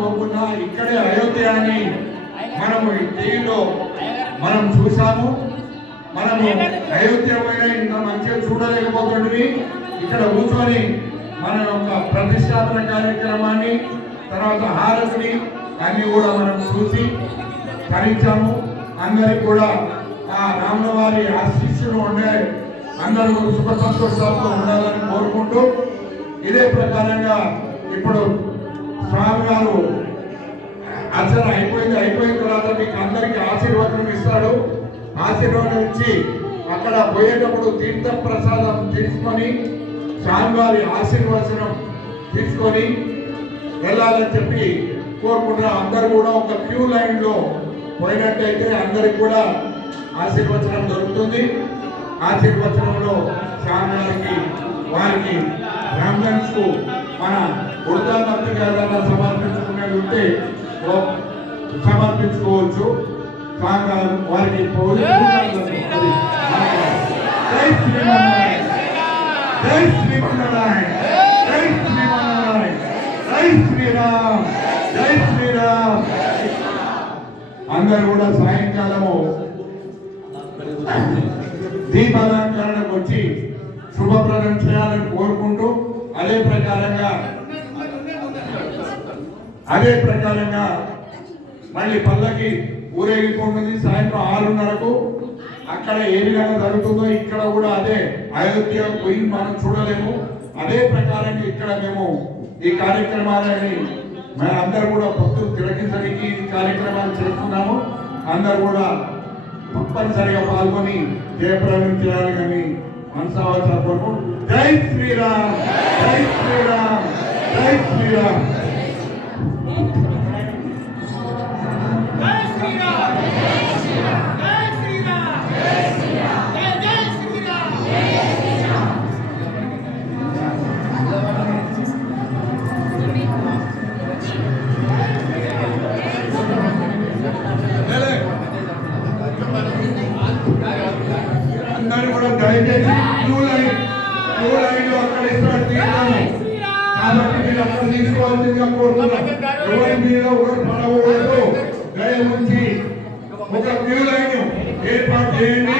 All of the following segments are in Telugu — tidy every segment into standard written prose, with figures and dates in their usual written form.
పోకుండా ఇక్కడే అయోధ్య అని మనము టీవీలో మనం చూసాము. మనము అయోధ్య పైన ఇంత మంచిగా చూడలేకపోతుండేవి. ఇక్కడ కూర్చొని మన యొక్క ప్రతిష్టాపన కార్యక్రమాన్ని తర్వాత హారతిని అన్ని కూడా మనం చూసి తరించాము. అందరికి కూడా ఆ రాముల వారి ఆశీస్సులు ఉండే అందరూ సుఖ సంతోషాలతో ఉండాలని కోరుకుంటూ ఇదే ప్రకారంగా ఇప్పుడు స్వామి గారు అర్చన అయిపోయిన తర్వాత మీకు అందరికి ఆశీర్వాదం ఇస్తాడు. ఆశీర్వాదం ఇచ్చి అక్కడ పోయేటప్పుడు తీర్థ ప్రసాదం తీసుకొని స్వామి వారి ఆశీర్వచనం తీసుకొని వెళ్ళాలని చెప్పి కోరుకుంటున్నా. అందరు కూడా ఒక క్యూ లైన్ లో పోయినట్టయితే అందరికి కూడా ఆశీర్వచనం దొరుకుతుంది. ఆశీర్వచనంలో స్వామి వారికి బ్రాహ్మణ్స్ కు మన వృద్ధామర్తి గారు సమర్పించుకునేది ఉంటే సమర్పించుకోవచ్చు. వారికి జై శ్రీమన్నారాయణ, జై శ్రీమన్నారాయణ, జై శ్రీమన్నారాయణ, జై శ్రీరామ్, జై శ్రీరామ్. అందరూ కూడా సాయంకాలము దీపాలంకరణకు వచ్చి శుభప్రదం చేయాలని కోరుకుంటూ అదే ప్రకారంగా మళ్ళీ పల్లకి ఊరేగిపోతుంది. సాయంత్రం 6:30కు అక్కడ ఏ విధంగా జరుగుతుందో ఇక్కడ కూడా అదే అయోధ్య పోయి మనం చూడలేము. అదే ప్రకారంగా ఇక్కడ మేము ఈ కార్యక్రమాలని అందరూ కూడా భక్తులు తిలకించడానికి ఈ కార్యక్రమాలు చేస్తున్నాము. అందరూ కూడా తప్పనిసరిగా పాల్గొని జయప్రదం చేయాలి కానీ మనసావాచకు. జై శ్రీరామ్, జై శ్రీరామ్, జై శ్రీరామ్. అందరూ కూడా దయచేసి క్యూ లైన్ లో అక్కడ ఇస్తాడు తీర్థము. కాబట్టి మీరు అక్కడ తీసుకోవాల్సిందిగా కోరుతున్నాం. ఎవరి మీద ఒకరు పడవకూడదు. దయ ఉంచి ఒక క్యూ లైన్ ఏర్పాటు చేయండి.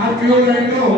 ఆ క్యూ లైన్ లో